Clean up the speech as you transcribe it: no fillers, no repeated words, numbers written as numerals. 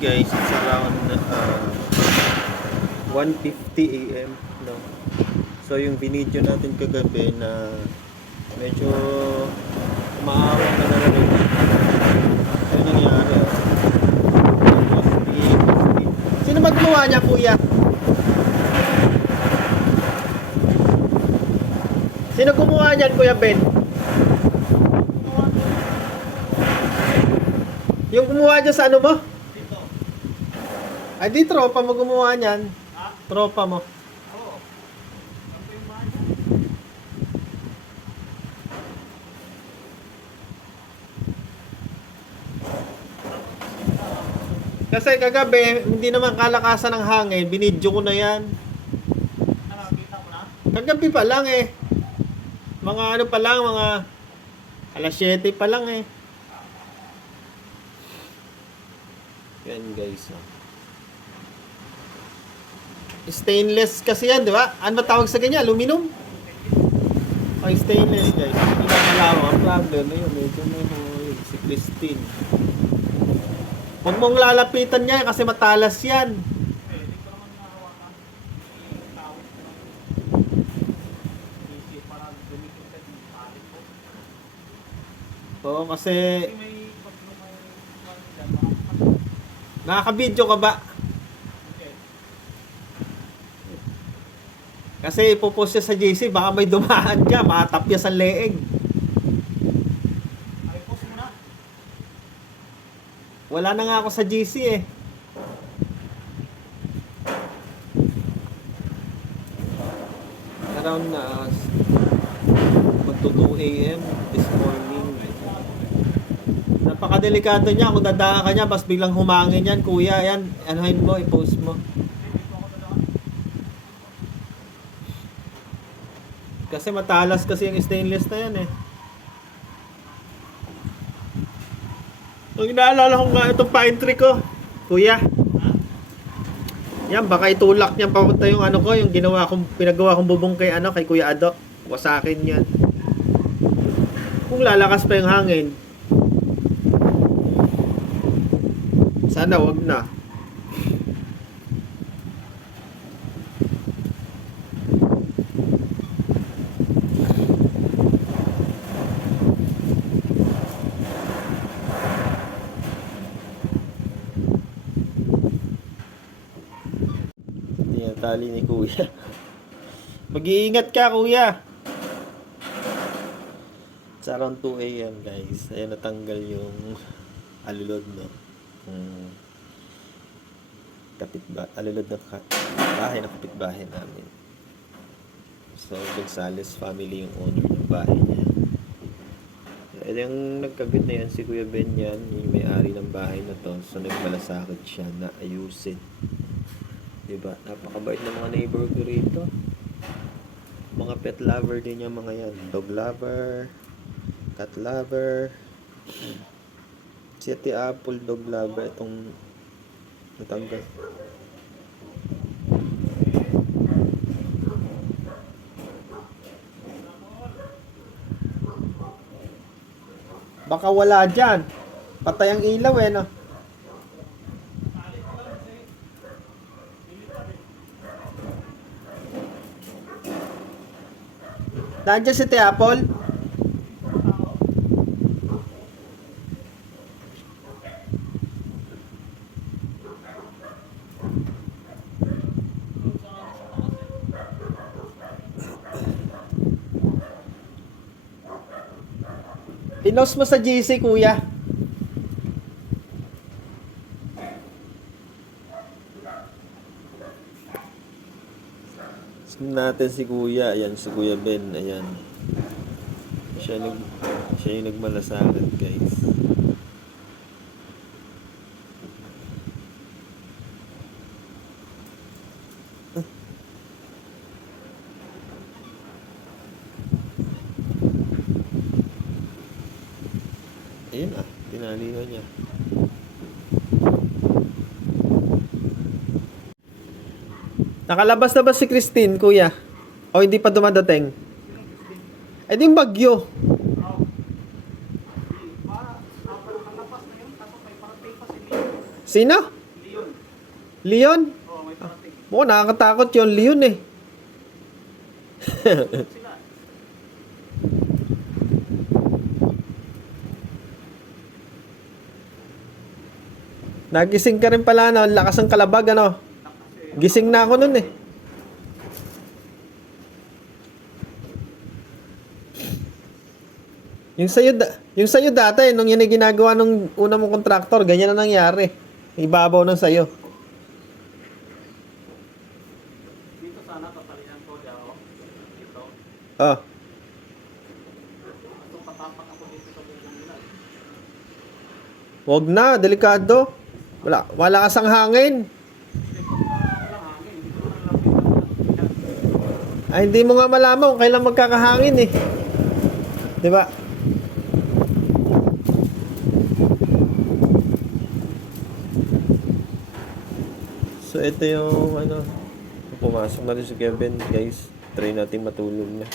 guys, it's around 1:50 AM, no? So yung binidyo natin kagabi na medyo umaawang na rin. Ano nangyari? Sino ba gumawa niya, kuya? Sino gumawa niyan, Kuya Ben? Yung gumawa dyan sa ano mo? Dito. Ay, di tropa mo gumawa niyan. Ha? Tropa mo. Oo. Ano po yung bahay? Kasi kagabi, hindi naman kalakasan ng hangin. Binidyo ko na yan. Nakakita mo na? Kagabi pa lang eh. Mga ano pa lang, mga alas 7 pa lang eh. Yan guys. Oh. Stainless kasi yan, di ba? Ano ba tawag sa ganyan? Aluminum? Ay, stainless guys. Hindi na malaman. Ang problem na yun. Medyo may si Christine. Huwag mong lalapitan niya kasi matalas yan. Hindi ko naman nahawakan. Yung tawag ko naman. Hindi parang dumikot ka din. Palit ko. Oo, kasi Kasi may pag lumay dyan, makakapag. nakaka-video ka ba? Okay. Kasi ipopost siya sa JC, baka may dumaan ka, makatapyas ang leeg. Ay, post mo na. Wala na nga ako sa GC eh. Around magto 2 AM this morning. Napakadelikado niya. Kung dadaan ka niya, bas biglang humangin yan, kuya. Yan, anuhin mo, i-post mo. Dito ako dadaan. Kasi matalas kasi yung stainless na yan eh. Ang inaalala ko nga itong pine tree ko, kuya. Yan, baka itulak niyan papunta yung ano ko, yung pinagawa kong bubong kay ano, kay Kuya Ado. Wasakin yan. Kung lalakas pa yung hangin. Sana wag na. Yan, tali ni Kuya. Mag-iingat ka, Kuya. It's around 2 AM, guys. Ayan, natanggal yung alulod, no? Alulod ng bahay ng kapitbahay namin. So, Gonzales family yung owner ng bahay niya. So, yung nagkabit na yan, si Kuya Ben yan, yung may-ari ng bahay na to. So, nagmalasakit siya na ayusin. Diba? Napakabait ng mga neighbor ko rito. Mga pet lover din yung mga yan. Dog lover, cat lover. Si Ate Apple, dog lover. Itong natanggal. Baka wala dyan. Patay ang ilaw eh, no? Nandiyan si Ate Apple? Pinost mo sa GC, kuya. Natin si kuya. Ayan, si Kuya Ben. Ayan. Siya yung nagmalasakit, guys. Ayun tinaliwan niya. Nakalabas na ba si Christine, kuya? O hindi pa dumadating? Eh di yung bagyo. Sino? Leon? Oo, may parating. Mukhang nakakatakot yung Leon eh. Sila. Nagising ka rin pala, no? Lakas ng kalabag, ano? Kasi, Gising na ako nun eh. Yung sa'yo dati, nung yun ay ginagawa nung una mong kontraktor, ganyan na nangyari. Ibabaw ng sa'yo. dito sana tatalian ko dyan. Dito. Oh. Atong patapak ako dito sa buong nila. Wag na, delikado. Wala kasang hangin. Kasi kung walang hangin, hindi ko naman lapitan. Ay, hindi mo nga malaman kung kailan magkakahangin eh. 'Di ba? So, ito yung ano. Pumasok na rin si Kevin, guys. Try natin matulog na.